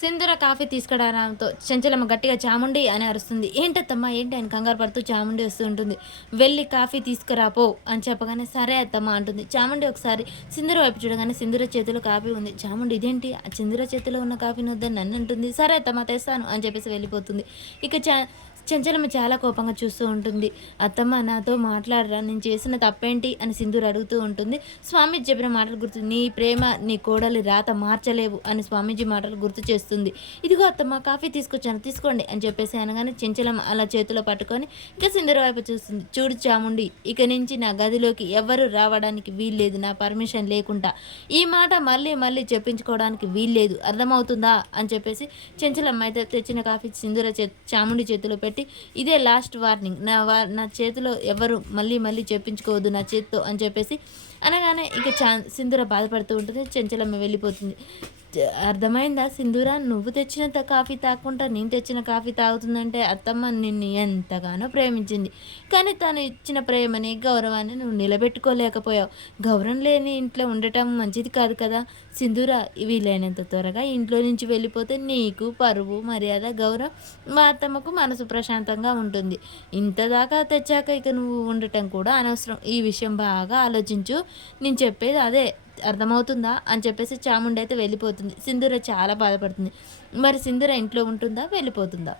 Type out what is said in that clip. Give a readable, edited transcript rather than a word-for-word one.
సింధూర కాఫీ తీసుకురావడంతో చెంచలమ్మ గట్టిగా చాముండి అని అరుస్తుంది. ఏంటత్తమ్మా ఏంటి అని కంగారు పడుతూ చాముండి వస్తూ ఉంటుంది. వెళ్ళి కాఫీ తీసుకురాపో అని చెప్పగానే సరే అత్తమ్మ అంటుంది. చాముండి ఒకసారి సింధూర వైపు చూడగానే సింధూర చేతిలో కాఫీ ఉంది. చాముండి ఇదేంటి ఆ సింధూర చేతిలో ఉన్న కాఫీని వద్దని నన్ను అంటుంది. సరే అత్తమ్మ తెస్తాను అని చెప్పేసి వెళ్ళిపోతుంది. ఇక చెంచలమ్మ చాలా కోపంగా చూస్తూ ఉంటుంది. అత్తమ్మ నాతో మాట్లాడరా, నేను చేసిన తప్పేంటి అని సింధూర అడుగుతూ ఉంటుంది. స్వామీజీ చెప్పిన మాటలు గుర్తు, నీ ప్రేమ నీ కోడలి రాత మార్చలేవు అని స్వామీజీ మాటలు గుర్తు చేస్తుంది. ఇదిగో అత్తమ్మ కాఫీ తీసుకొచ్చాను తీసుకోండి అని చెప్పేసి అనగానే చెంచలమ్మ అలా చేతిలో పట్టుకొని ఇంకా సింధూర వైపు చూస్తుంది. చూడు చాముండి, ఇక నుంచి నా గదిలోకి ఎవ్వరూ రావడానికి వీల్లేదు నా పర్మిషన్ లేకుండా. ఈ మాట మళ్ళీ మళ్ళీ చెప్పించుకోవడానికి వీల్లేదు, అర్థమవుతుందా అని చెప్పేసి చెంచలమ్మ అయితే తెచ్చిన కాఫీ సింధూర చాముండి చేతిలో పెట్టి, ఇదే లాస్ట్ వార్నింగ్, నా చేతిలో ఎవరు మళ్ళీ మళ్ళీ చెప్పించుకోవద్దు నా చేతితో అని చెప్పేసి అనగానే ఇక సింధూర బాధపడుతూ ఉంటుంది. చెంచలమ్మ వెళ్ళిపోతుంది. అర్థమైందా సింధూర, నువ్వు తెచ్చిన కాఫీ తాగకుండా నేను తెచ్చిన కాఫీ తాగుతుందంటే అత్తమ్మ నిన్ను ఎంతగానో ప్రేమించింది. కానీ తను ఇచ్చిన ప్రేమని గౌరవాన్ని నువ్వు నిలబెట్టుకోలేకపోయావు. గౌరవం లేని ఇంట్లో ఉండటం మంచిది కాదు కదా సింధూర. వీలైనంత త్వరగా ఇంట్లో నుంచి వెళ్ళిపోతే నీకు పరువు మర్యాద గౌరవం, మా అత్తమ్మకు మనసు ప్రశాంతంగా ఉంటుంది. ఇంతదాకా తెచ్చాక ఇక నువ్వు ఉండటం కూడా అనవసరం. ఈ విషయం బాగా ఆలోచించు, నేను చెప్పేది అదే, అర్థమవుతుందా అని చెప్పేసి చాముండి అయితే వెళ్ళిపోతుంది. సింధూర చాలా బాధపడుతుంది. మరి సింధూర ఇంట్లో ఉంటుందా వెళ్ళిపోతుందా?